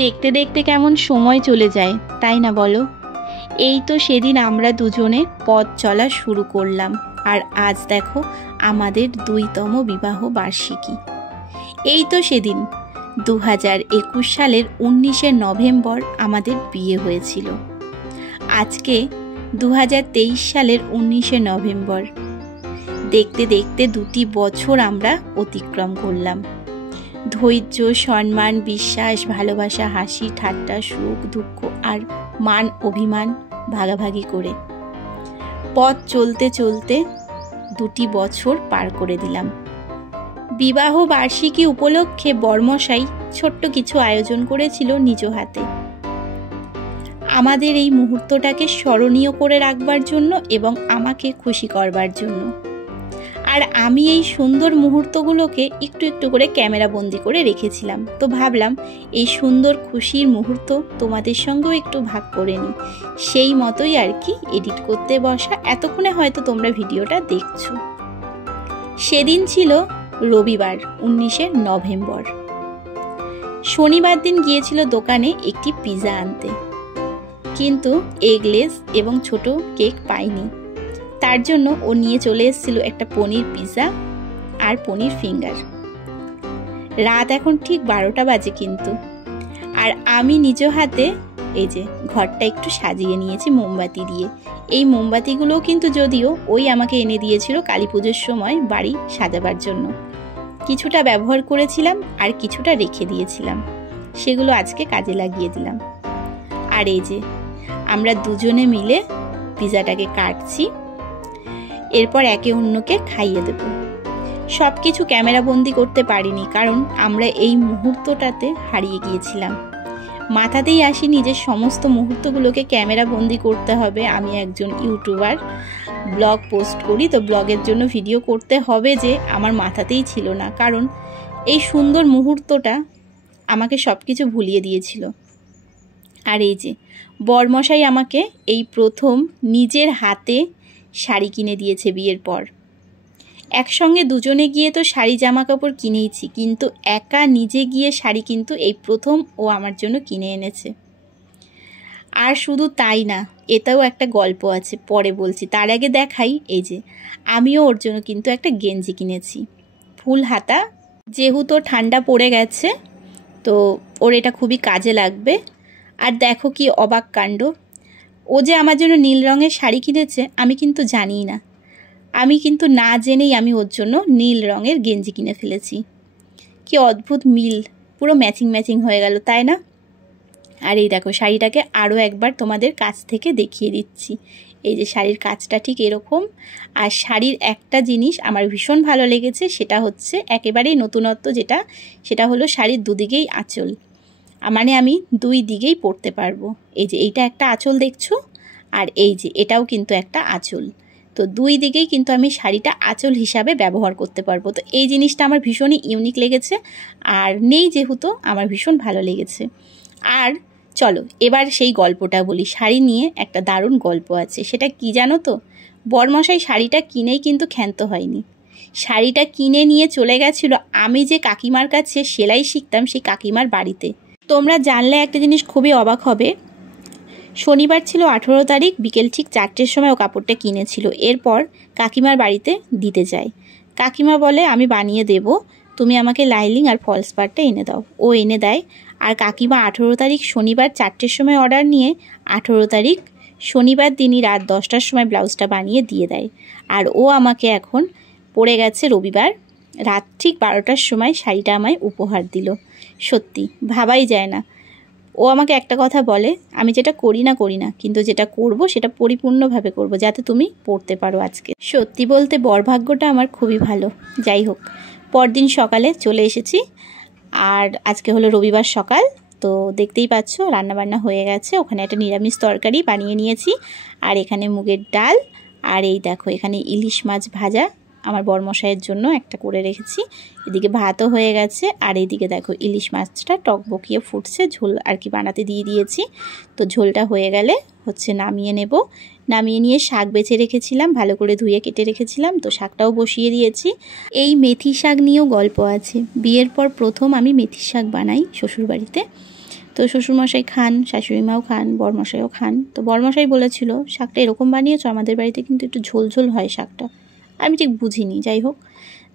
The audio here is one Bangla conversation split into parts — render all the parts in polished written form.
দেখতে দেখতে কেমন সময় চলে যায়, তাই না বলো? এই তো সেদিন আমরা দুজনে পথ চলা শুরু করলাম, আর আজ দেখো আমাদের 2তম বিবাহ বার্ষিকী। এই তো সেদিন 2021 সালের 19শে নভেম্বর আমাদের বিয়ে হয়েছিল। আজকে 2023 সালের 19শে নভেম্বর। দেখতে দেখতে 2টি বছর আমরা অতিক্রম করলাম। ধৈর্য, সম্মান, বিশ্বাস, ভালোবাসা, হাসি, ঠাট্টা, সুখ, দুঃখ আর মান অভিমান ভাগাভাগি করে পথ চলতে চলতে 2টি বছর পার করে দিলাম। বিবাহ বার্ষিকী উপলক্ষে বরমশাই ছোট্ট কিছু আয়োজন করেছিল নিজ হাতে আমাদের এই মুহূর্তটাকে স্মরণীয় করে রাখবার জন্য এবং আমাকে খুশি করবার জন্য। আর আমি এই সুন্দর মুহূর্তগুলোকে একটু একটু করে ক্যামেরা বন্দি করে রেখেছিলাম। তো ভাবলাম এই সুন্দর খুশির মুহূর্ত তোমাদের সঙ্গেও একটু ভাগ করে নিই। সেই মতোই আর কি এডিট করতে বসা। এতক্ষণে হয়তো তোমরা ভিডিওটা দেখছো। সেদিন ছিল রবিবার, 19শে নভেম্বর। শনিবার দিন গিয়েছিল দোকানে একটি পিৎজা আনতে, কিন্তু এগলেস এবং ছোট কেক পাইনি। তার জন্য ও নিয়ে চলে এসেছিল একটা পনির পিৎজা আর পনির ফিঙ্গার। রাত এখন ঠিক 12টা বাজে কিন্তু। আর আমি নিজ হাতে এই যে ঘরটা একটু সাজিয়ে নিয়েছি মোমবাতি দিয়ে। এই মোমবাতিগুলোও কিন্তু যদিও ওই আমাকে এনে দিয়েছিল কালী পুজোর সময় বাড়ি সাজাবার জন্য। কিছুটা ব্যবহার করেছিলাম আর কিছুটা রেখে দিয়েছিলাম, সেগুলো আজকে কাজে লাগিয়ে দিলাম। আর এই যে আমরা দুজনে মিলে পিৎজাটাকে কাটছি, এরপর একে অন্যকে খাইয়ে দেব। সব কিছু ক্যামেরা বন্দি করতে পারিনি, কারণ আমরা এই মুহূর্তটাতে হারিয়ে গিয়েছিলাম। মাথাতেই আসেনি যে সমস্ত মুহূর্তগুলোকে ক্যামেরা বন্দি করতে হবে। আমি একজন ইউটিউবার, ব্লগ পোস্ট করি, তো ব্লগের জন্য ভিডিও করতে হবে, যে আমার মাথাতেই ছিল না। কারণ এই সুন্দর মুহূর্তটা আমাকে সব কিছু ভুলিয়ে দিয়েছিল। আর এই যে বরমশাই আমাকে এই প্রথম নিজের হাতে শাড়ি কিনে দিয়েছে বিয়ের পর। একসঙ্গে দুজনে গিয়ে তো শাড়ি জামা কাপড় কিনেইছি, কিন্তু একা নিজে গিয়ে শাড়ি কিন্তু এই প্রথম ও আমার জন্য কিনে এনেছে। আর শুধু তাই না, এটাও একটা গল্প আছে, পরে বলছি। তার আগে দেখাই, এই যে আমিও ওর জন্য কিন্তু একটা গেঞ্জি কিনেছি, ফুল হাতা। যেহেতু ঠান্ডা পড়ে গেছে, তো ওর এটা খুবই কাজে লাগবে। আর দেখো কি অবাক কাণ্ড, ও যে আমার জন্য নীল রঙের শাড়ি কিনেছে আমি কিন্তু জানিই না। আমি কিন্তু না জেনেই আমি ওর জন্য নীল রঙের গেঞ্জি কিনে ফেলেছি। কি অদ্ভুত মিল, পুরো ম্যাচিং ম্যাচিং হয়ে গেল, তাই না? আর এই দেখো শাড়িটাকে আরও একবার তোমাদের কাছ থেকে দেখিয়ে দিচ্ছি। এই যে শাড়ির কাজটা ঠিক এরকম। আর শাড়ির একটা জিনিস আমার ভীষণ ভালো লেগেছে, সেটা হচ্ছে একেবারেই নতুনত্ব যেটা, সেটা হলো শাড়ির দুদিকেই আঁচল। মানে আমি 2 দিকেই পরতে পারবো। এই যে এইটা একটা আঁচল দেখছো, আর এই যে এটাও কিন্তু একটা আঁচল। তো 2 দিকেই কিন্তু আমি শাড়িটা আঁচল হিসাবে ব্যবহার করতে পারবো। তো এই জিনিসটা আমার ভীষণই ইউনিক লেগেছে, আর নেই যেহেতু আমার ভীষণ ভালো লেগেছে। আর চলো এবার সেই গল্পটা বলি। শাড়ি নিয়ে একটা দারুণ গল্প আছে। সেটা কি জানো তো? বরমশাই শাড়িটা কিনেই কিন্তু ক্ষান্ত হয়নি। শাড়িটা কিনে নিয়ে চলে গেছিল আমি যে কাকিমার কাছে সেলাই শিখতাম, সেই কাকিমার বাড়িতে। তোমরা জানলে একটা জিনিস খুবই অবাক হবে। শনিবার ছিল 18 তারিখ, বিকেল ঠিক 4টের সময় ও কাপড়টা কিনেছিল। এরপর কাকিমার বাড়িতে দিতে যায়। কাকিমা বলে আমি বানিয়ে দেব, তুমি আমাকে লাইলিং আর ফলস পাড়টা এনে দাও। ও এনে দেয়। আর কাকিমা 18 তারিখ শনিবার 4টের সময় অর্ডার নিয়ে 18 তারিখ শনিবার দিনই রাত 10টার সময় ব্লাউজটা বানিয়ে দিয়ে দেয়। আর ও আমাকে এখন পড়ে গেছে রবিবার রাত ঠিক 12টার সময় শাড়িটা আমায় উপহার দিল। সত্যি ভাবাই যায় না। ও আমাকে একটা কথা বলে, আমি যেটা করি না কিন্তু যেটা করব সেটা পরিপূর্ণভাবে করব, যাতে তুমি পড়তে পারো আজকে। সত্যি বলতে বরভাগ্যটা আমার খুবই ভালো। যাই হোক, পরদিন সকালে চলে এসেছি, আর আজকে হলো রবিবার সকাল। তো দেখতেই পাচ্ছ রান্নাবান্না হয়ে গেছে। ওখানে একটা নিরামিষ তরকারি বানিয়ে নিয়েছি, আর এখানে মুগের ডাল, আর এই দেখো এখানে ইলিশ মাছ ভাজা আমার বরমশাইয়ের জন্য একটা করে রেখেছি। এদিকে ভাতও হয়ে গেছে, আর এইদিকে দেখো ইলিশ মাছটা টক বকিয়ে ফুটছে, ঝোল আর কি বানাতে দিয়ে দিয়েছি। তো ঝোলটা হয়ে গেলে হচ্ছে নামিয়ে নেব। নামিয়ে নিয়ে শাক বেছে রেখেছিলাম, ভালো করে ধুয়ে কেটে রেখেছিলাম, তো শাকটাও বসিয়ে দিয়েছি। এই মেথি শাক নিয়েও গল্প আছে। বিয়ের পর প্রথম আমি মেথি শাক বানাই শ্বশুরবাড়িতে। তো শ্বশুরমশাই খান, শাশুড়িমাও খান, বরমশাইও খান। তো বরমশাই বলেছিল শাকটা এরকম বানিয়েছো, আমাদের বাড়িতে কিন্তু একটু ঝোল ঝোল হয় শাকটা। আমি ঠিক বুঝিনি, যাই হোক।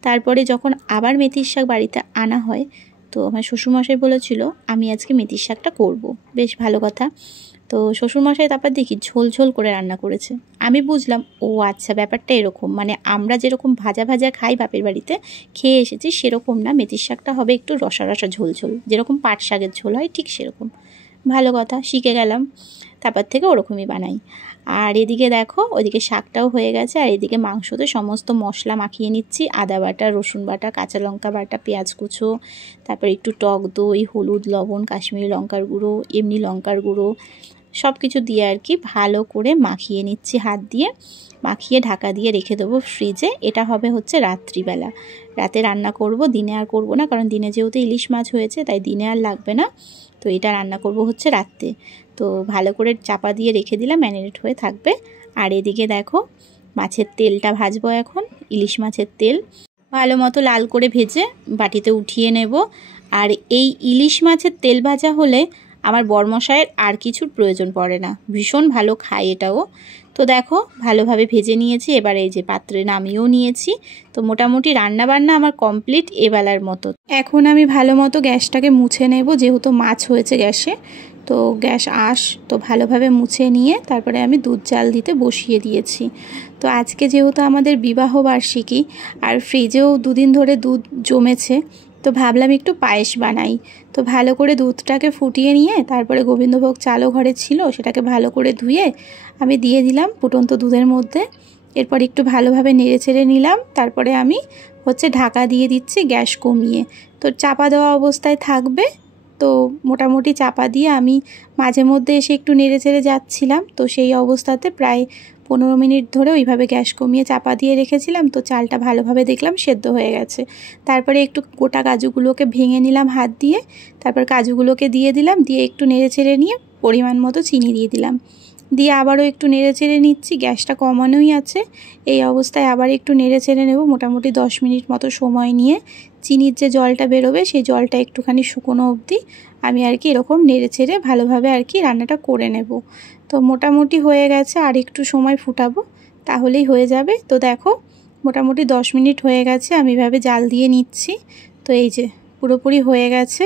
তারপরে যখন আবার মেথির শাক বাড়িতে আনা হয়, তো আমার শ্বশুরমশাই বলেছিল আমি আজকে মেথির শাকটা করব, বেশ ভালো কথা। তো শ্বশুরমশাই তারপর দেখি ঝোল ঝোল করে রান্না করেছে। আমি বুঝলাম ও আচ্ছা, ব্যাপারটা এরকম, মানে আমরা যেরকম ভাজা ভাজা খাই বাপের বাড়িতে খেয়ে এসেছি সেরকম না, মেথির শাকটা হবে একটু রসা রসা ঝোল ঝোল, যেরকম পাট শাকের ঝোল হয় ঠিক সেরকম। ভালো কথা, শিখে গেলাম। তারপর থেকে ওরকমই বানাই। আর এদিকে দেখো, ওইদিকে শাকটাও হয়ে গেছে, আর এদিকে মাংসতে সমস্ত মশলা মাখিয়ে নিচ্ছি। আদা বাটা, রসুন বাটা, কাঁচা লঙ্কা বাটা, পেঁয়াজ কুচো, তারপর একটু টক দই, হলুদ, লবণ, কাশ্মীরি লঙ্কার গুঁড়ো, এমনি লঙ্কার গুঁড়ো, সব কিছু দিয়ে আর কি ভালো করে মাখিয়ে নিচ্ছি হাত দিয়ে। মাখিয়ে ঢাকা দিয়ে রেখে দেবো ফ্রিজে। এটা হবে হচ্ছে রাত্রিবেলা, রাতে রান্না করব, দিনে আর করব না, কারণ দিনে যেহেতু ইলিশ মাছ হয়েছে তাই দিনে আর লাগবে না। তো এটা রান্না করব হচ্ছে রাত্রে। তো ভালো করে চাপা দিয়ে রেখে দিলাম, ম্যারিনেট হয়ে থাকবে। আর এদিকে দেখো মাছের তেলটা ভাজবো এখন, ইলিশ মাছের তেল ভালো মতো লাল করে ভেজে বাটিতে উঠিয়ে নেব। আর এই ইলিশ মাছের তেল ভাজা হলে আমার বরমশায়ের আর কিছুর প্রয়োজন পড়ে না, ভীষণ ভালো খায় এটাও। তো দেখো ভালোভাবে ভেজে নিয়েছি, এবার এই যে পাত্রে নামিয়েও নিয়েছি। তো মোটামুটি রান্না বান্না আমার কমপ্লিট এবেলার মতো। এখন আমি ভালো মতো গ্যাসটাকে মুছে নেব, যেহেতু মাছ হয়েছে গ্যাসে, তো গ্যাস তো ভালোভাবে মুছে নিয়ে তারপরে আমি দুধ জাল দিতে বসিয়ে দিয়েছি। তো আজকে যেহেতু আমাদের বিবাহ বার্ষিকী, আর ফ্রিজেও দুদিন ধরে দুধ জমেছে, তো ভাবলাম একটু পায়েস বানাই। তো ভালো করে দুধটাকে ফুটিয়ে নিয়ে তারপরে গোবিন্দভোগ চালও ঘরে ছিল, সেটাকে ভালো করে ধুয়ে আমি দিয়ে দিলাম ফুটন্ত দুধের মধ্যে। এরপর একটু ভালোভাবে নেড়েচেড়ে নিলাম, তারপরে আমি হচ্ছে ঢাকা দিয়ে দিচ্ছি গ্যাস কমিয়ে। তো চাপা দেওয়া অবস্থায় থাকবে। তো মোটামুটি চাপা দিয়ে আমি মাঝে মধ্যে এসে একটু নেড়েচেড়ে যাচ্ছিলাম। তো সেই অবস্থাতে প্রায় 15 মিনিট ধরে ওইভাবে গ্যাস কমিয়ে চাপা দিয়ে রেখেছিলাম। তো চালটা ভালোভাবে দেখলাম সেদ্ধ হয়ে গেছে। তারপরে একটু গোটা কাজুগুলোকে ভেঙে নিলাম হাত দিয়ে, তারপর কাজুগুলোকে দিয়ে দিলাম, দিয়ে একটু নেড়েচেড়ে নিয়ে পরিমাণ মতো চিনি দিয়ে দিলাম, দিয়ে আবারও একটু নেড়েচেড়ে নিচ্ছি। গ্যাসটা কমানোই আছে। এই অবস্থায় আবার একটু নেড়েচেড়ে নেব, মোটামুটি 10 মিনিট মতো সময় নিয়ে। চিনির যে জলটা বেরোবে সেই জলটা একটুখানি শুকনো অবধি আমি আর কি এরকম নেড়েচেড়ে ভালোভাবে আর কি রান্নাটা করে নেব। তো মোটামুটি হয়ে গেছে, আর একটু সময় ফুটাবো, তাহলেই হয়ে যাবে। তো দেখো মোটামুটি 10 মিনিট হয়ে গেছে, আমি এভাবে জাল দিয়ে নিচ্ছি। তো এই যে পুরোপুরি হয়ে গেছে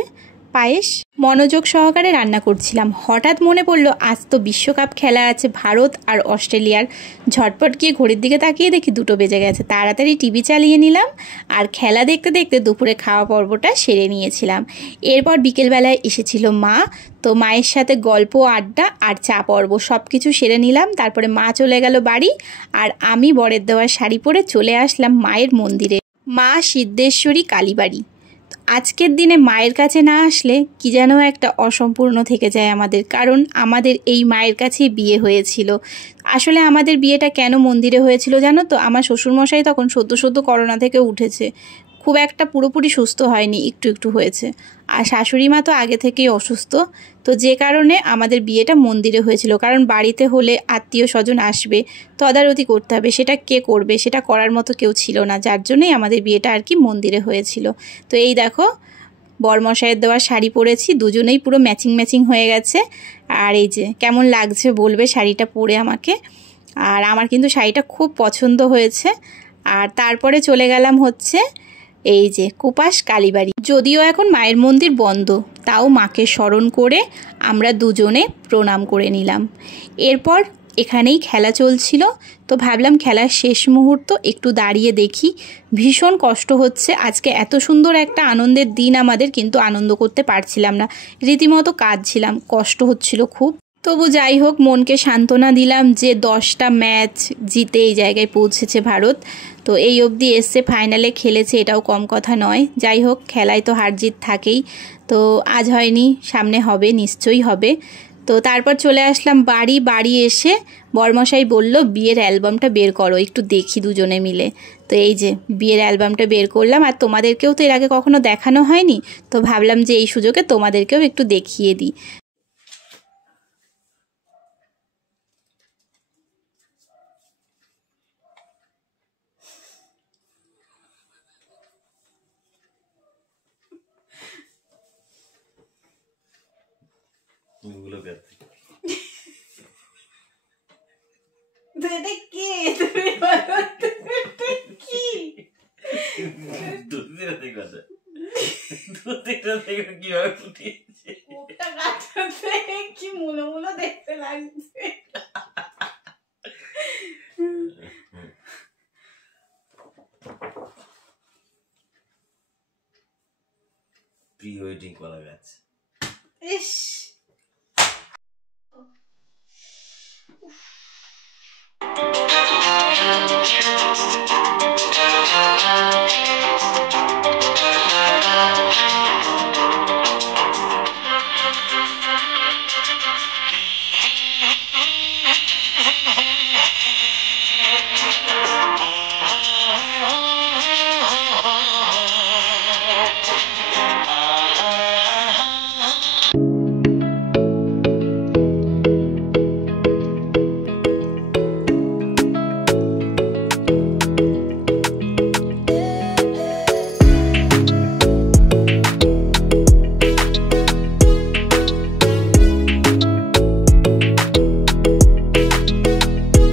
পায়েস। মনোযোগ সহকারে রান্না করছিলাম, হঠাৎ মনে পড়লো আজ তো বিশ্বকাপ খেলা আছে ভারত আর অস্ট্রেলিয়ার। ঝটপট গিয়ে ঘড়ির দিকে তাকিয়ে দেখি 2টো বেজে গেছে। তাড়াতাড়ি টিভি চালিয়ে নিলাম, আর খেলা দেখতে দেখতে দুপুরে খাওয়া পর্বটা সেরে নিয়েছিলাম। এরপর বিকেলবেলায় এসেছিল মা, তো মায়ের সাথে গল্প, আড্ডা আর চা পর্ব সব কিছু সেরে নিলাম। তারপরে মা চলে গেল বাড়ি, আর আমি বরের দেওয়া শাড়ি পরে চলে আসলাম মায়ের মন্দিরে, মা সিদ্ধেশ্বরী কালীবাড়ি। আজকের দিনে মায়ের কাছে না আসলে কি যেন একটা অসম্পূর্ণ থেকে যায় আমাদের, কারণ আমাদের এই মায়ের কাছেই বিয়ে হয়েছিল। আসলে আমাদের বিয়েটা কেন মন্দিরে হয়েছিল জানো তো? আমার শ্বশুরমশাই তখন সদ্য করোনা থেকে উঠেছে, খুব একটা পুরোপুরি সুস্থ হয়নি, একটু একটু হয়েছে। আর শাশুড়ি মা তো আগে থেকেই অসুস্থ, তো যে কারণে আমাদের বিয়েটা মন্দিরে হয়েছিল। কারণ বাড়িতে হলে আত্মীয় স্বজন আসবে, তদারতি করতে হবে, সেটা কে করবে, সেটা করার মতো কেউ ছিল না, যার জন্যই আমাদের বিয়েটা আর কি মন্দিরে হয়েছিল। তো এই দেখো বরমশাইয়ের দেওয়া শাড়ি পরেছি, দুজনেই পুরো ম্যাচিং ম্যাচিং হয়ে গেছে। আর এই যে কেমন লাগছে বলবে শাড়িটা পরে আমাকে। আর আমার কিন্তু শাড়িটা খুব পছন্দ হয়েছে। আর তারপরে চলে গেলাম হচ্ছে এই যে কুপাস কালীবাড়ি। যদিও এখন মায়ের মন্দির বন্ধ, তাও মাকে স্মরণ করে আমরা দুজনে প্রণাম করে নিলাম। এরপর এখানেই খেলা চলছিল, তো ভাবলাম খেলার শেষ মুহূর্ত একটু দাঁড়িয়ে দেখি। ভীষণ কষ্ট হচ্ছে, আজকে এত সুন্দর একটা আনন্দের দিন আমাদের, কিন্তু আনন্দ করতে পারছিলাম না, রীতিমতো কাঁদছিলাম, কষ্ট হচ্ছিল খুব। তবু যাই হোক মনকে সান্ত্বনা দিলাম যে 10টা ম্যাচ জিতে এই জায়গায় পৌঁছেছে ভারত। তো এই অবধি এসছে, ফাইনালে খেলেছে, এটাও কম কথা নয়। যাই হোক খেলায় তো হার জিত থাকেই, তো আজ হয়নি, সামনে হবে, নিশ্চয়ই হবে। তো তারপর চলে আসলাম বাড়ি এসে বরমশাই বলল বিয়ের অ্যালবামটা বের করো, একটু দেখি দুজনে মিলে। তো এই যে বিয়ের অ্যালবামটা বের করলাম, আর তোমাদেরকেও তো এর আগে কখনো দেখানো হয়নি, তো ভাবলাম যে এই সুযোগে তোমাদেরকেও একটু দেখিয়ে দিই। ওগুলো গাছে কি দুদিনে থেকে কথা দুদিনে থেকে কিভাবে ফুটিয়েছে ওটা গাছটাতে কি মুলো মুলো দেখতে লাগছে। প্রি ওয়েডিং কলা গাছ। ইস